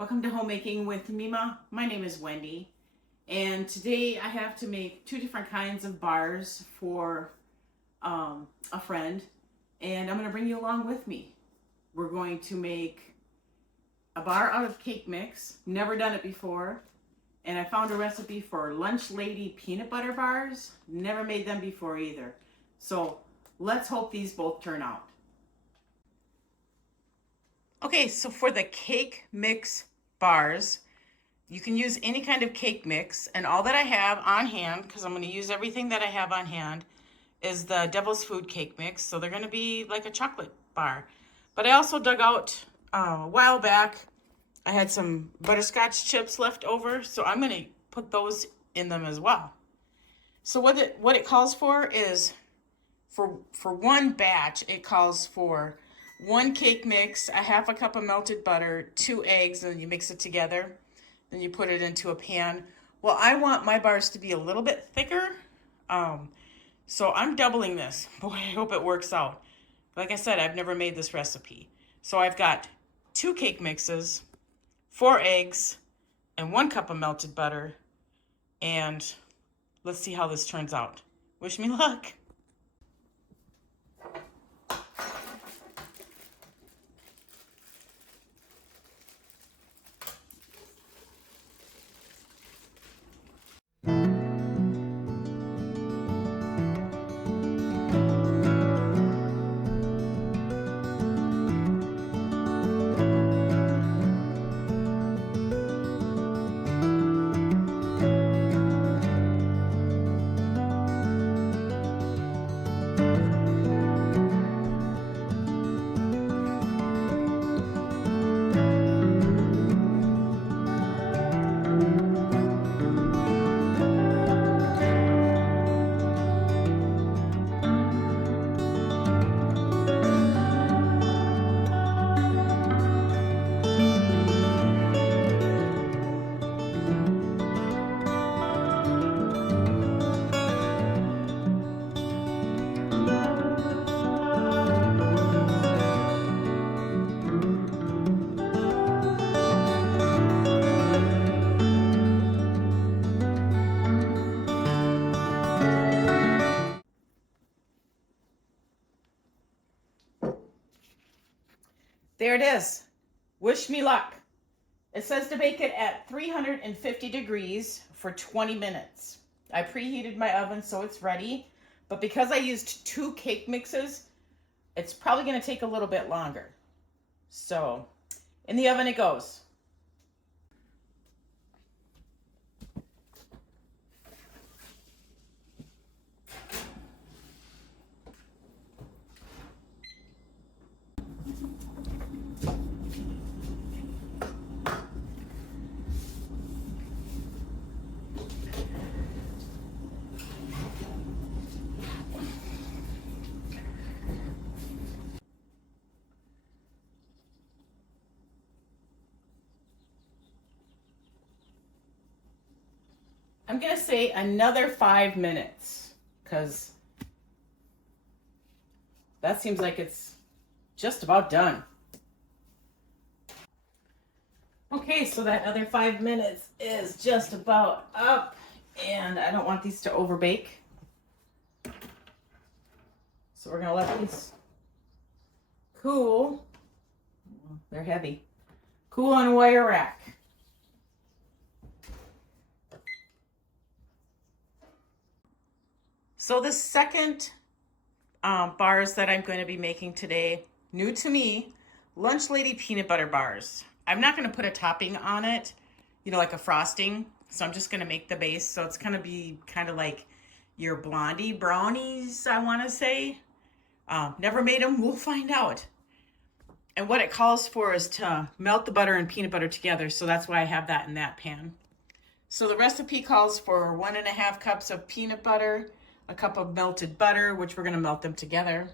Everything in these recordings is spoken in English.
Welcome to Homemaking with Mima. My name is Wendy, and today I have to make two different kinds of bars for a friend, and I'm going to bring you along with me. We're going to make a bar out of cake mix. Never done it before, and I found a recipe for Lunch Lady peanut butter bars. Never made them before either. So let's hope these both turn out. Okay, so for the cake mix bars, you can use any kind of cake mix, and all that I have on hand, because I'm going to use everything that I have on hand, is the Devil's Food cake mix. So they're going to be like a chocolate bar. But I also dug out a while back, I had some butterscotch chips left over, so I'm going to put those in them as well. So what it calls for is, for one batch, it calls for 1 cake mix, a half a cup of melted butter, 2 eggs, and then you mix it together. Then you put it into a pan. Well, I want my bars to be a little bit thicker, so I'm doubling this. Boy, I hope it works out. Like I said, I've never made this recipe. So I've got 2 cake mixes, 4 eggs, and 1 cup of melted butter. And let's see how this turns out. Wish me luck. There it is. Wish me luck. It says to bake it at 350 degrees for 20 minutes. I preheated my oven so it's ready, but because I used 2 cake mixes, it's probably going to take a little bit longer. So, in the oven it goes. I'm going to say another 5 minutes, because that seems like it's just about done. Okay, so that other 5 minutes is just about up, and I don't want these to overbake. So we're going to let these cool. They're heavy. Cool on a wire rack. So the second bars that I'm going to be making today, new to me, Lunch Lady peanut butter bars. I'm not going to put a topping on it, like a frosting. So I'm just going to make the base. So it's going to be kind of like your Blondie brownies, I want to say. Never made them. We'll find out. And what it calls for is to melt the butter and peanut butter together. So that's why I have that in that pan. So the recipe calls for 1.5 cups of peanut butter, a cup of melted butter, which we're going to melt them together,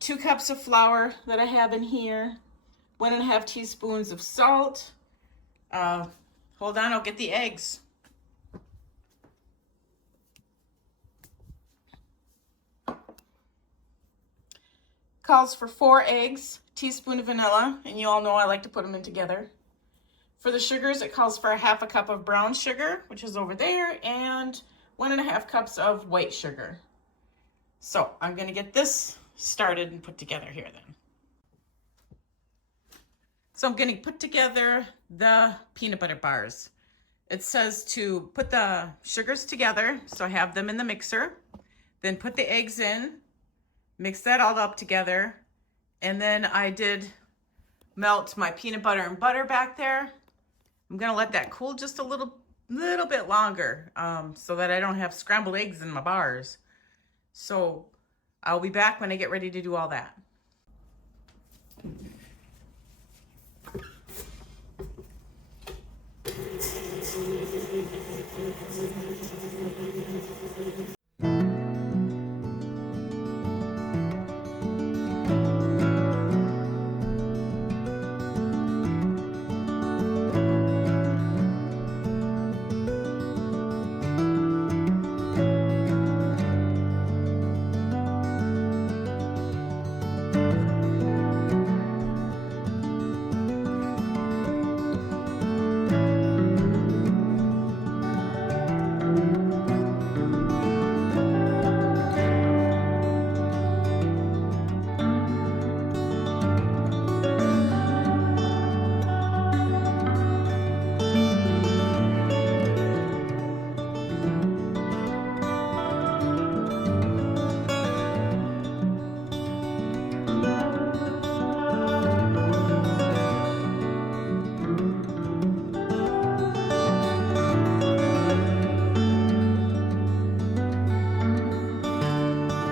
2 cups of flour that I have in here, 1.5 teaspoons of salt. Hold on, I'll get the eggs. Calls for 4 eggs, teaspoon of vanilla, and you all know I like to put them in together. For the sugars, it calls for 1/2 cup of brown sugar, which is over there, and 1.5 cups of white sugar. So I'm going to get this started and put together here then. So I'm going to put together the peanut butter bars. It says to put the sugars together, so I have them in the mixer, then put the eggs in, mix that all up together, and then I did melt my peanut butter and butter back there. I'm gonna let that cool just a little bit longer so that I don't have scrambled eggs in my bars. So I'll be back when I get ready to do all that.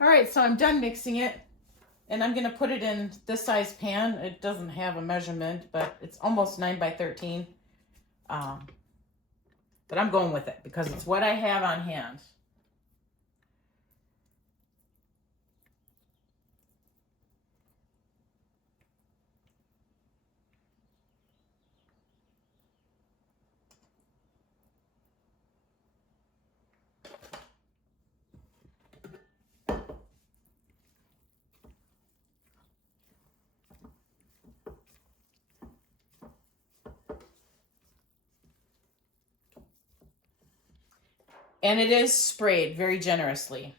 All right, so I'm done mixing it, and I'm gonna put it in this size pan. It doesn't have a measurement, but it's almost 9 by 13. But I'm going with it because it's what I have on hand. And it is sprayed very generously.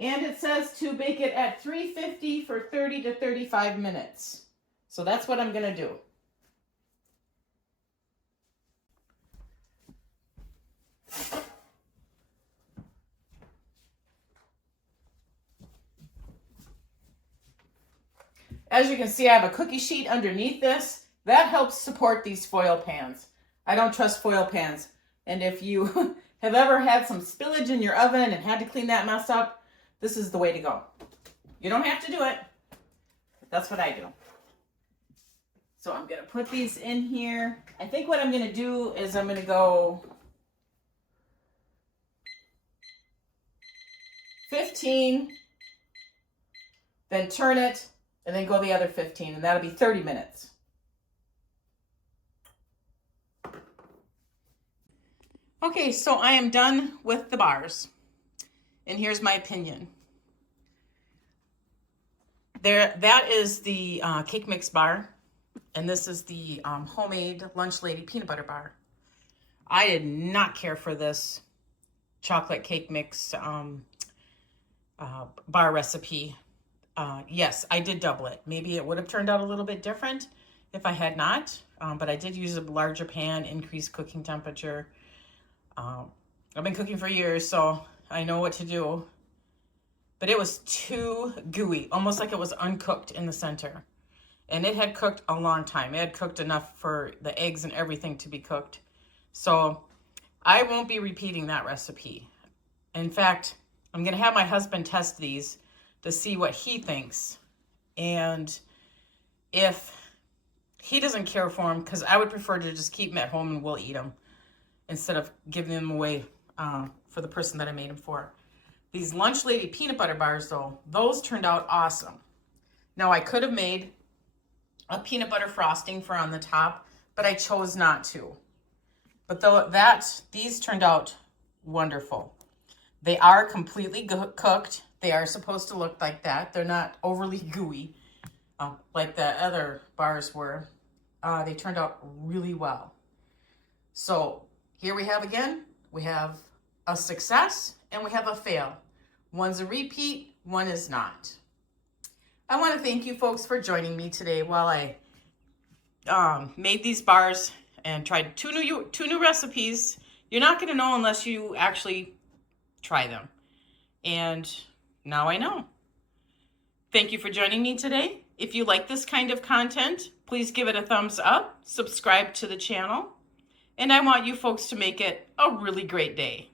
And it says to bake it at 350 for 30 to 35 minutes. So that's what I'm gonna do. As you can see, I have a cookie sheet underneath this. That helps support these foil pans. I don't trust foil pans. And if you have ever had some spillage in your oven and had to clean that mess up, this is the way to go. You don't have to do it, but that's what I do. So I'm gonna put these in here. I think what I'm gonna do is I'm gonna go 15, then turn it, and then go the other 15, and that'll be 30 minutes. Okay, so I am done with the bars. And here's my opinion. That is the cake mix bar, and this is the homemade Lunch Lady peanut butter bar. I did not care for this chocolate cake mix bar recipe. Yes, I did double it. Maybe it would have turned out a little bit different if I had not, but I did use a larger pan, increased cooking temperature. I've been cooking for years, so I know what to do. But it was too gooey, almost like it was uncooked in the center. And it had cooked a long time. It had cooked enough for the eggs and everything to be cooked. So I won't be repeating that recipe. In fact, I'm going to have my husband test these to see what he thinks. And if he doesn't care for them, because I would prefer to just keep them at home and we'll eat them instead of giving them away for the person that I made them for. These Lunch Lady peanut butter bars, though, those turned out awesome. Now, I could have made a peanut butter frosting for on the top, but I chose not to. But these turned out wonderful. They are completely cooked. They are supposed to look like that. They're not overly gooey like the other bars were. They turned out really well. So here we have again, we have a success and we have a fail. One's a repeat, one is not. I want to thank you folks for joining me today while I made these bars and tried two new recipes. You're not going to know unless you actually try them. And now I know. Thank you for joining me today. If you like this kind of content, please give it a thumbs up, subscribe to the channel, and I want you folks to make it a really great day.